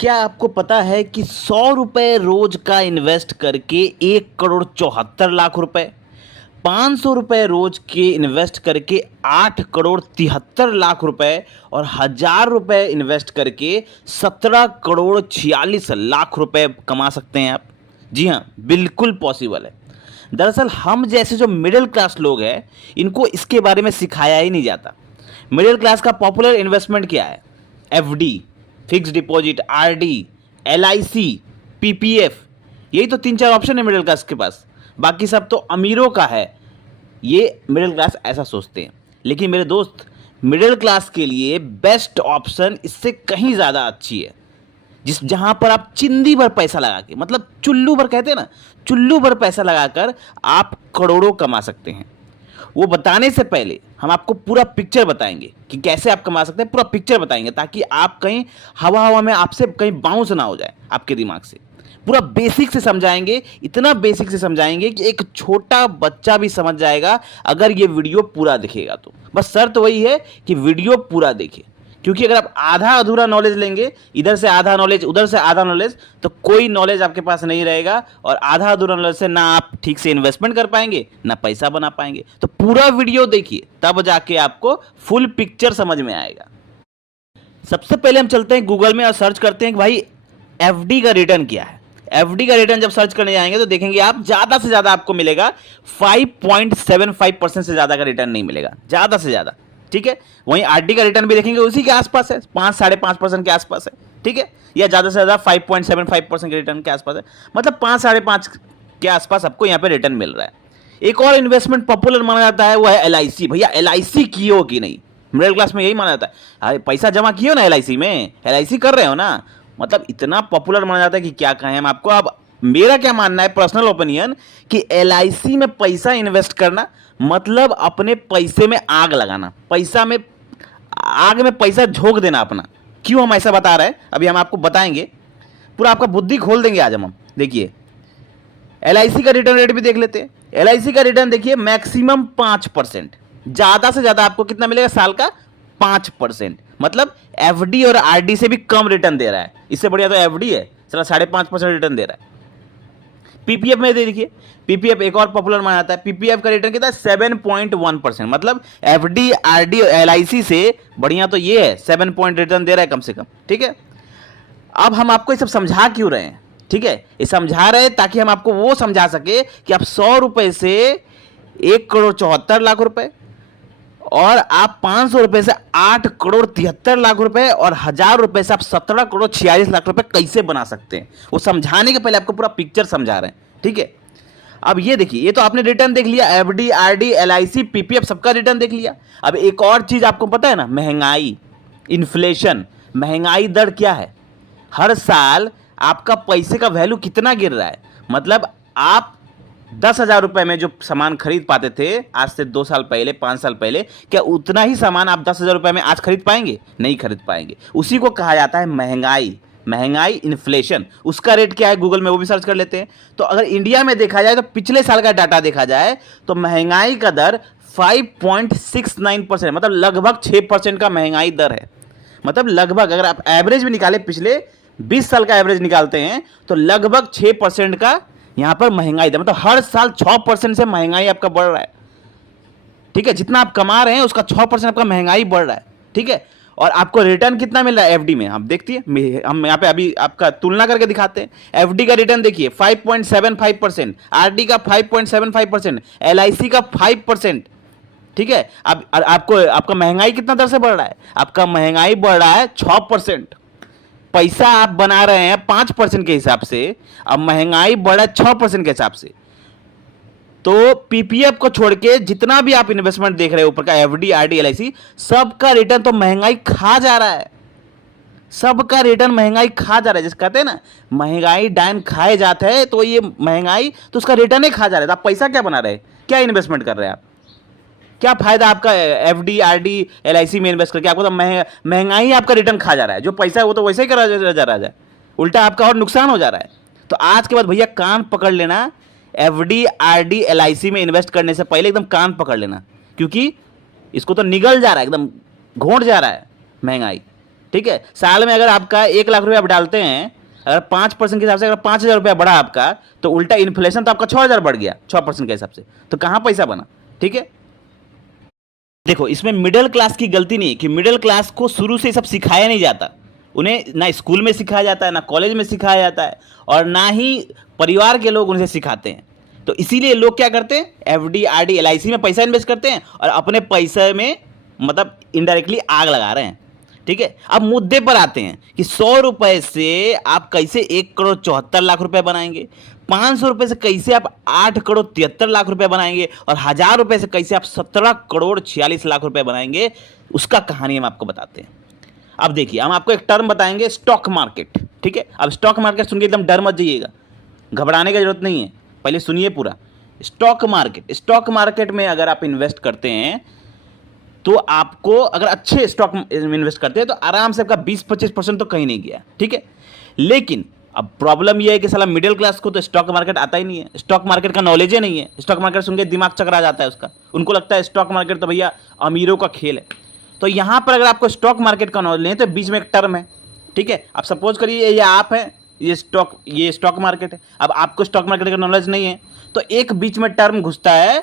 क्या आपको पता है कि 100 रुपये रोज का इन्वेस्ट करके 1 करोड़ 74 लाख रुपए, 500 रुपये रोज के इन्वेस्ट करके 8 करोड़ 73 लाख रुपए और 1000 रुपये इन्वेस्ट करके 17 करोड़ 46 लाख रुपए कमा सकते हैं आप। जी हाँ, बिल्कुल पॉसिबल है। दरअसल हम जैसे जो मिडिल क्लास लोग हैं, इनको इसके बारे में सिखाया ही नहीं जाता। मिडिल क्लास का पॉपुलर इन्वेस्टमेंट क्या है? FD, fix deposit, RD, LIC, PPF. यही तो 3-4 ऑप्शन है मिडिल क्लास के पास। बाकी सब तो अमीरों का है, ये मिडिल क्लास ऐसा सोचते हैं। लेकिन मेरे दोस्त, मिडिल क्लास के लिए बेस्ट ऑप्शन इससे कहीं ज़्यादा अच्छी है, जहां पर आप चिंदी भर पैसा लगा के, मतलब चुल्लू भर कहते हैं ना, चुल्लू भर पैसा लगाकर आप करोड़ों कमा सकते हैं। वो बताने से पहले हम आपको पूरा पिक्चर बताएंगे कि कैसे आप कमा सकते हैं। पूरा पिक्चर बताएंगे ताकि आप कहीं हवा हवा में आपसे कहीं बाउंस ना हो जाए आपके दिमाग से। पूरा बेसिक से समझाएंगे, इतना बेसिक से समझाएंगे कि एक छोटा बच्चा भी समझ जाएगा अगर ये वीडियो पूरा दिखेगा तो। बस शर्त वही है कि वीडियो पूरा देखे, क्योंकि अगर आप आधा अधूरा नॉलेज लेंगे, इधर से आधा नॉलेज उधर से आधा नॉलेज, तो कोई नॉलेज आपके पास नहीं रहेगा और आधा अधूरा नॉलेज से ना आप ठीक से इन्वेस्टमेंट कर पाएंगे ना पैसा बना पाएंगे। तो पूरा वीडियो देखिए, तब जाके आपको फुल पिक्चर समझ में आएगा। सबसे पहले हम चलते हैं गूगल में और सर्च करते हैं कि भाई एफडी का रिटर्न क्या है। एफडी का रिटर्न जब सर्च करने जाएंगे तो देखेंगे आप ज्यादा से ज्यादा आपको मिलेगा 5.75% से ज्यादा का रिटर्न नहीं मिलेगा, ज्यादा से ज्यादा। ठीक है, वहीं आरडी का रिटर्न भी देखेंगे उसी के आसपास है, 5-5.5% के आसपास है। ठीक है, या ज्यादा से ज्यादा 5.75% के रिटर्न के आसपास है, मतलब 5-5.5 के आसपास आपको यहाँ पे रिटर्न मिल रहा है। एक और इन्वेस्टमेंट पॉपुलर माना जाता है, वो है एलआईसी। भैया एलआईसी की हो कि नहीं? मिडिल क्लास में यही माना जाता है, अरे पैसा जमा किए हो ना एलआईसी में, एलआईसी कर रहे हो ना, मतलब इतना पॉपुलर माना जाता है कि क्या कहें हम आपको। अब मेरा क्या मानना है, पर्सनल ओपिनियन, कि एलआईसी में पैसा इन्वेस्ट करना मतलब अपने पैसे में आग लगाना, पैसा में आग में पैसा झोंक देना अपना। क्यों हम ऐसा बता रहे हैं अभी हम आपको बताएंगे, पूरा आपका बुद्धि खोल देंगे आज हम। देखिए एलआईसी का रिटर्न रेट भी देख लेते हैं। एलआईसी का रिटर्न देखिए मैक्सिमम 5%, ज्यादा से ज्यादा आपको कितना मिलेगा साल का? 5%। मतलब एफडी और आरडी से भी कम रिटर्न दे रहा है। इससे बढ़िया तो एफडी है, चला 5.5% रिटर्न दे रहा है। पीपीएफ में दे देखिए, पीपीएफ एक और पॉपुलर माना जाता है। पीपीएफ का रिटर्न कितना है? 7.1%। मतलब एफडी, आरडी और एलआईसी से बढ़िया तो ये है, 7 पॉइंट रिटर्न दे रहा है कम से कम। ठीक है, अब हम आपको ये सब समझा क्यों रहे हैं? ठीक है, ये समझा रहे हैं ताकि हम आपको वो समझा सके कि आप 100 रुपए से 1 करोड़ 74 लाख रुपए और आप 500 रुपए से 8 करोड़ 73 लाख रुपए और 1000 रुपए से आप 17 करोड़ 46 लाख रुपए कैसे बना सकते हैं, वो समझाने के पहले आपको पूरा पिक्चर समझा रहे हैं। ठीक है, अब ये देखिए, ये तो आपने रिटर्न देख लिया, एफडी, आरडी, एलआईसी, पीपीएफ सबका रिटर्न देख लिया। अब एक और चीज आपको पता है ना, महंगाई, इन्फ्लेशन। महंगाई दर क्या है? हर साल आपका पैसे का वैल्यू कितना गिर रहा है। मतलब आप 10,000 रुपए में जो सामान खरीद पाते थे आज से 2 साल पहले, 5 साल पहले, क्या उतना ही सामान आप 10,000 रुपए में आज खरीद पाएंगे? नहीं खरीद पाएंगे। उसी को कहा जाता है महंगाई। महंगाई, इन्फ्लेशन। उसका रेट क्या है गूगल में, वो भी सर्च कर लेते हैं। तो अगर इंडिया में देखा जाए तो पिछले साल का डाटा देखा जाए तो महंगाई का दर 5.69%, मतलब लगभग 6% का महंगाई दर है। मतलब लगभग अगर आप एवरेज भी निकाले, पिछले 20 साल का एवरेज निकालते हैं तो लगभग 6% का यहां पर महंगाई दर, मतलब हर साल 6% से महंगाई आपका बढ़ रहा है। ठीक है, जितना आप कमा रहे हैं उसका 6% आपका महंगाई बढ़ रहा है। ठीक है, और आपको रिटर्न कितना मिल रहा है एफडी में? आप देखती है, हम यहाँ पे अभी आपका तुलना करके दिखाते हैं। एफडी का रिटर्न देखिए 5.75%, आरडी का 5.75%, एलआईसी का 5%। ठीक है, अब आपको आपका महंगाई कितना दर से बढ़ रहा है? आपका महंगाई बढ़ रहा है 6%। पैसा आप बना रहे हैं 5% के हिसाब से, अब महंगाई बढ़ा है 6% के हिसाब से। तो पीपीएफ को छोड़ के जितना भी आप इन्वेस्टमेंट देख रहे हो ऊपर का, एफडी, आरडी, एलआईसी, सबका रिटर्न तो महंगाई खा जा रहा है। सबका रिटर्न महंगाई खा जा रहा है। जिस कहते हैं ना, महंगाई डायन खाए जाते हैं, तो ये महंगाई तो उसका रिटर्न ही खा जा रहा है। तो आप पैसा क्या बना रहे हैं, क्या इन्वेस्टमेंट कर रहे हैं आप? क्या फायदा आपका एफडी, आरडी, एलआईसी में इन्वेस्ट करके? आपको तो महंगाई आपका रिटर्न खा जा रहा है। जो पैसा है वो तो वैसे ही करा जा रहा है, उल्टा आपका और नुकसान हो जा रहा है। तो आज के बाद भैया कान पकड़ लेना, एफडी, आरडी, एलआईसी में इन्वेस्ट करने से पहले एकदम कान पकड़ लेना, क्योंकि इसको तो निगल जा रहा है, एकदम घोंट जा रहा है महंगाई। ठीक है, साल में अगर आपका 1 लाख रुपये आप डालते हैं, अगर 5% के हिसाब से अगर 5,000 रुपया बढ़ा आपका, तो उल्टा इन्फ्लेशन तो आपका 6,000 बढ़ गया 6% के हिसाब से, तो कहाँ पैसा बना। ठीक है, देखो इसमें मिडिल क्लास की गलती नहीं है कि मिडिल क्लास को शुरू से सब सिखाया नहीं जाता, उन्हें ना स्कूल में सिखाया जाता है, ना कॉलेज में सिखाया जाता है, और ना ही परिवार के लोग उन्हें सिखाते हैं। तो इसीलिए लोग क्या करते हैं, एफडी, आरडी, एलआईसी में पैसा इन्वेस्ट करते हैं और अपने पैसे में मतलब इनडायरेक्टली आग लगा रहे हैं। ठीक है, अब मुद्दे पर आते हैं कि 100 रुपए से आप कैसे 1,74,00,000 रुपए बनाएंगे, 500 रुपए से कैसे आप 8,73,00,000 रुपए बनाएंगे, और 1,000 रुपए से कैसे आप 17,46,00,000 रुपए बनाएंगे, उसका कहानी हम आपको बताते हैं। अब देखिए, हम आपको एक टर्म बताएंगे, स्टॉक मार्केट। ठीक है, अब स्टॉक मार्केट सुन के एकदम डर मत जाइएगा, घबराने की जरूरत नहीं है, पहले सुनिए पूरा। स्टॉक मार्केट में अगर आप इन्वेस्ट करते हैं तो आपको, अगर अच्छे स्टॉक में इन्वेस्ट करते हैं तो आराम से आपका 20-25% तो कहीं नहीं गया। ठीक है, लेकिन अब प्रॉब्लम यह है कि साला मिडिल क्लास को तो स्टॉक मार्केट आता ही नहीं है, स्टॉक मार्केट का नॉलेज ही नहीं है। स्टॉक मार्केट सुन के दिमाग चकरा जाता है उसका, उनको लगता है स्टॉक मार्केट तो भैया अमीरों का खेल है। तो यहाँ पर अगर आपको स्टॉक मार्केट का नॉलेज नहीं है तो बीच में एक टर्म है। ठीक है, आप सपोज करिए ये आप है, ये स्टॉक मार्केट है। अब आपको स्टॉक मार्केट का नॉलेज नहीं है तो एक बीच में टर्म घुसता है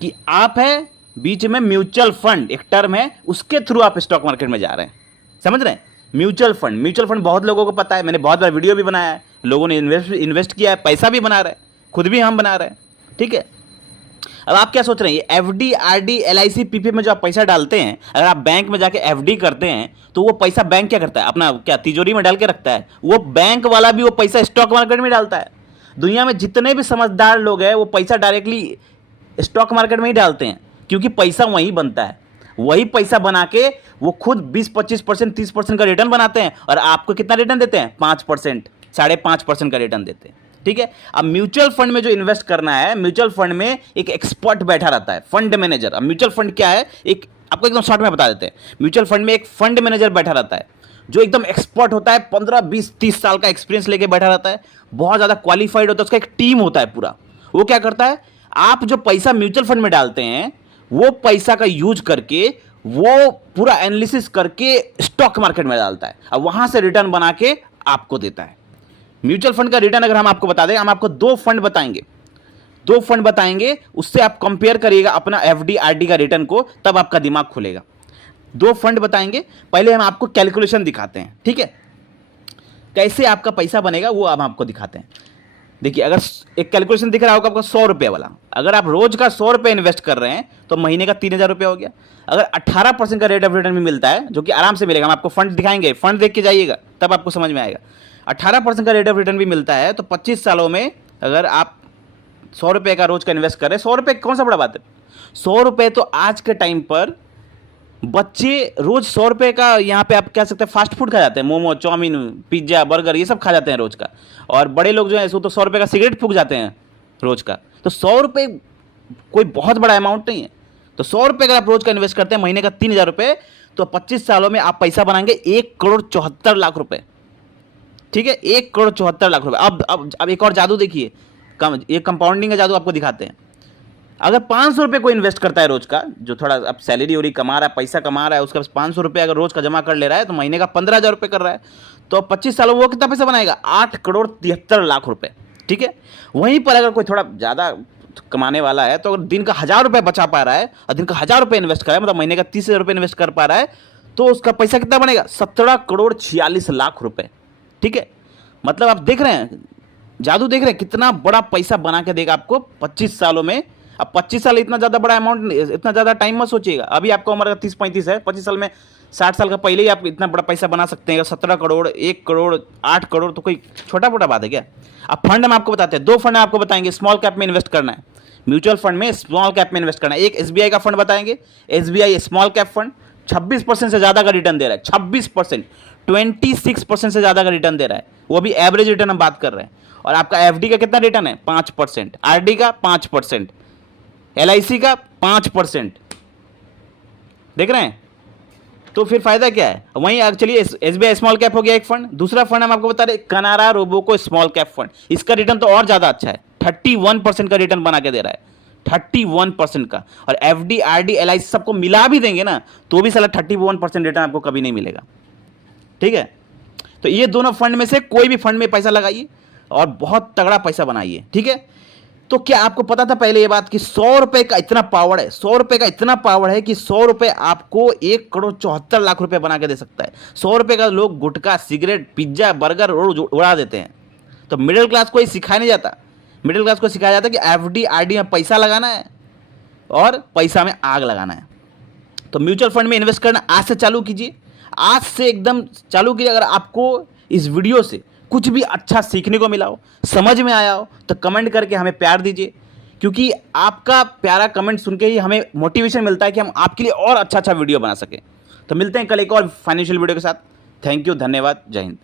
कि आप है, बीच में म्यूचुअल फंड एक टर्म है, उसके थ्रू आप स्टॉक मार्केट में जा रहे हैं। समझ रहे हैं, म्यूचुअल फंड बहुत लोगों को पता है, मैंने बहुत बार वीडियो भी बनाया है, लोगों ने इन्वेस्ट किया है, पैसा भी बना रहे हैं, खुद भी हम बना रहे हैं। ठीक है, अब आप क्या सोच रहे हैं, ये एफडी, आरडी, एलआईसी, पीपी में जो आप पैसा डालते हैं, अगर आप बैंक में जाके एफडी करते हैं तो वो पैसा बैंक क्या करता है, अपना क्या तिजोरी में डाल के रखता है, वो बैंक वाला भी वो पैसा स्टॉक मार्केट में डालता है। दुनिया में जितने भी समझदार लोग हैं वो पैसा डायरेक्टली स्टॉक मार्केट में ही डालते हैं, क्योंकि पैसा वहीं बनता है, वही पैसा बना के वो खुद 20-25%, 30% का रिटर्न बनाते हैं, और आपको कितना रिटर्न देते हैं, 5%, 5.5% का रिटर्न देते हैं। ठीक है, अब म्यूचुअल फंड में जो इन्वेस्ट करना है, म्यूचुअल फंड में एक एक्सपर्ट बैठा रहता है, फंड मैनेजर। अब म्यूचुअल फंड क्या है, एक आपको एकदम शॉर्ट में बता देते हैं। म्यूचुअल फंड में एक फंड मैनेजर बैठा रहता है जो एकदम एक्सपर्ट होता है, 15, 20, 30 साल का एक्सपीरियंस लेके बैठा रहता है, बहुत ज़्यादा क्वालिफाइड होता है, उसका एक टीम होता है पूरा। वो क्या करता है, आप जो पैसा म्यूचुअल फंड में डालते हैं वो पैसा का यूज करके वो पूरा एनालिसिस करके स्टॉक मार्केट में डालता है, अब वहां से रिटर्न बना के आपको देता है। म्यूचुअल फंड का रिटर्न अगर हम आपको बता दें, हम आपको दो फंड बताएंगे, उससे आप कंपेयर करिएगा अपना एफडी, आरडी का रिटर्न को, तब आपका दिमाग खुलेगा। दो फंड बताएंगे, पहले हम आपको कैलकुलेशन दिखाते हैं। ठीक है, कैसे आपका पैसा बनेगा वो अब आपको दिखाते हैं। देखिए, अगर एक कैलकुलेशन दिख रहा होगा आपका 100 रुपये वाला, अगर आप रोज का 100 रुपये इन्वेस्ट कर रहे हैं तो महीने का 3,000 रुपया हो गया। अगर 18% का रेट ऑफ रिटर्न भी मिलता है, जो कि आराम से मिलेगा, हम आपको फंड दिखाएंगे, फंड देख के जाइएगा तब आपको समझ में आएगा। 18% का रेट ऑफ रिटर्न भी मिलता है, तो 25 सालों में अगर आप 100 रुपये का रोज का इन्वेस्ट कर रहे हैं, 100 रुपये कौन सा बड़ा बात है, 100 रुपये तो आज के टाइम पर बच्चे रोज 100 रुपये का, यहाँ पे आप कह सकते हैं फास्ट फूड खा जाते हैं, मोमो, चाउमीन, पिज्जा, बर्गर, ये सब खा जाते हैं रोज का। और बड़े लोग जो है वो तो 100 रुपये का सिगरेट फूक जाते हैं रोज का। तो 100 रुपये कोई बहुत बड़ा अमाउंट नहीं है। तो 100 रुपये अगर आप रोज का इन्वेस्ट करते हैं, महीने का 3,000 रुपये, तो 25 सालों में आप पैसा बनाएंगे 1,74,00,000 रुपये। ठीक है, 1,74,00,000 रुपये। अब एक और जादू देखिए, ये कंपाउंडिंग का जादू आपको दिखाते हैं। अगर 500 रुपये को इन्वेस्ट करता है रोज का, जो थोड़ा अब सैलरी वरी कमा रहा है, पैसा कमा रहा है, उसका 500 रुपये अगर रोज का जमा कर ले रहा है, तो महीने का 15,000 रुपये कर रहा है, तो 25 सालों में वो कितना पैसा बनाएगा, 8,73,00,000 रुपये। ठीक है, वहीं पर अगर कोई थोड़ा ज़्यादा कमाने वाला है, तो अगर दिन का 1,000 रुपये बचा पा रहा है और दिन का 1,000 रुपये इन्वेस्ट कर रहा है, मतलब महीने का 30,000 रुपये इन्वेस्ट कर पा रहा है, तो उसका पैसा कितना बनेगा, 17,46,00,000 रुपये। ठीक है, मतलब आप देख रहे हैं, जादू देख रहे हैं, कितना बड़ा पैसा बना के देगा आपको 25 सालों में। अब 25 साल इतना ज़्यादा बड़ा अमाउंट, इतना ज़्यादा टाइम मत सोचिएगा। अभी आपका उम्र 30-35 है, 25 साल में 60 साल का पहले ही आप इतना बड़ा पैसा बना सकते हैं। 17 करोड़, 1 करोड़, 8 करोड़, तो कोई छोटा मोटा बात है क्या। अब फंड हम आपको बताते हैं, दो फंड आपको बताएंगे, स्मॉल कैप में इन्वेस्ट करना है, म्यूचुअल फंड में स्मॉल कैप में इन्वेस्ट करना है। एक एसबीआई का फंड बताएंगे, एसबीआई स्मॉल कैप फंड 26% से ज़्यादा का रिटर्न दे रहा है, 26%, 26% से ज़्यादा का रिटर्न दे रहा है, वो भी एवरेज रिटर्न हम बात कर रहे हैं। और आपका एफडी का कितना रिटर्न है, 5%, आरडी का 5%, एलआईसी का 5%। देख रहे हैं, तो फिर फायदा क्या है। वहीं चलिए, एसबीआई स्मॉल कैप हो गया एक फंड। दूसरा फंड हम आपको बता रहे, कनारा रोबोको स्मॉल कैप फंड, इसका रिटर्न तो और ज्यादा अच्छा है, 31% का रिटर्न बना के दे रहा है, 31% का। और एफडी, आरडी, एलआईसी सबको मिला भी देंगे ना, तो भी साला 31% रिटर्न आपको कभी नहीं मिलेगा। ठीक है। तो ये दोनों फंड में से कोई भी फंड में पैसा लगाइए और बहुत तगड़ा पैसा बनाइए, ठीक है। तो क्या आपको पता था पहले ये बात कि 100 रुपए का इतना पावर है, 100 रुपए का इतना पावर है कि 100 रुपए आपको 1,74,00,000 रुपए बना के दे सकता है। 100 रुपए का लोग गुटखा, सिगरेट, पिज्जा, बर्गर उड़ा देते हैं। तो मिडिल क्लास को ये सिखाया नहीं जाता। मिडिल क्लास को सिखाया जाता है कि एफडी आरडी में पैसा लगाना है और पैसा में आग लगाना है। तो म्यूचुअल फंड में इन्वेस्ट करना आज से चालू कीजिए, आज से एकदम चालू कीजिए। अगर आपको इस वीडियो से कुछ भी अच्छा सीखने को मिला हो, समझ में आया हो, तो कमेंट करके हमें प्यार दीजिए, क्योंकि आपका प्यारा कमेंट सुन के ही हमें मोटिवेशन मिलता है कि हम आपके लिए और अच्छा अच्छा वीडियो बना सकें। तो मिलते हैं कल एक और फाइनेंशियल वीडियो के साथ। थैंक यू, धन्यवाद, जय हिंद।